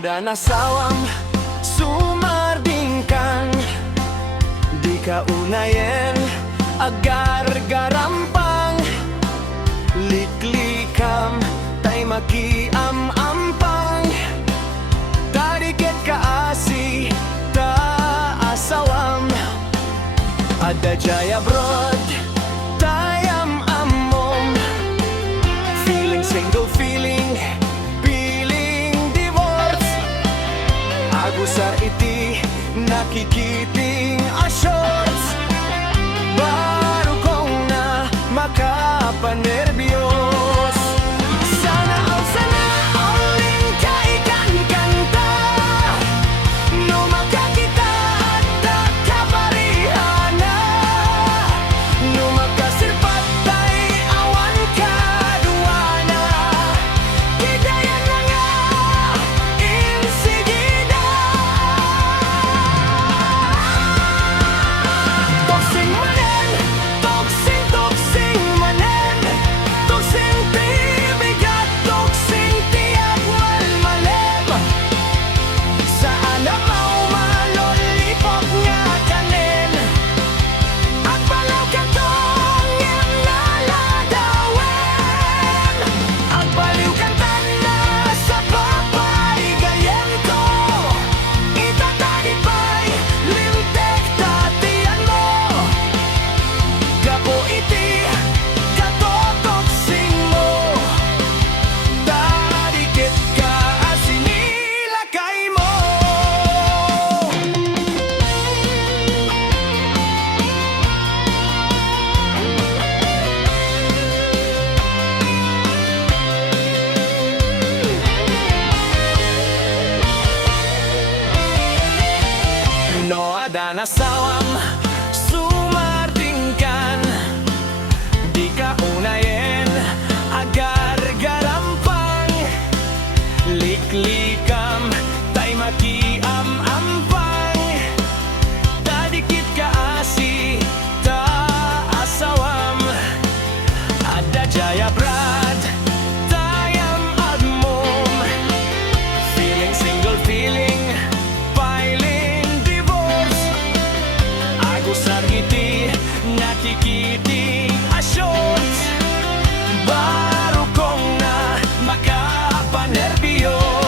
ada nasawam sumardingkan, di ka unayen agar garampang, liklikam tay makiam-ampang, tadiket kaasi ta asawam, ada jaya brod tayam amom, feeling single, feeling divorce, agusar iti nakikiting ashorts, baru kong na makapanerbios. Sana all ka ikan kanta, no makakita at kaparihana, no makasirpat tay awan kaduana, hidayan na nga insigida. Toksing manen, toksing manen, toksing tibigat, toksing tiyak malmalem, sa alamaw malolipok nga kanin, at palaw kantong yung naladawen, at baliw kantan na sa papaigayen ko, itatagipay lintek tatian mo, gapo iti katotoksing mo, tadikit ka asinilakay mo. No ada nasawam sumardingkan, di ka unayen agar garampang, liklikam tay makiam-ampang, tadikit ka asi ta asawam, ada jaya brad tayam admom, feeling single, feeling piling divorce, agusar iti nakikiting ashorts, baru kong na makapanerbios.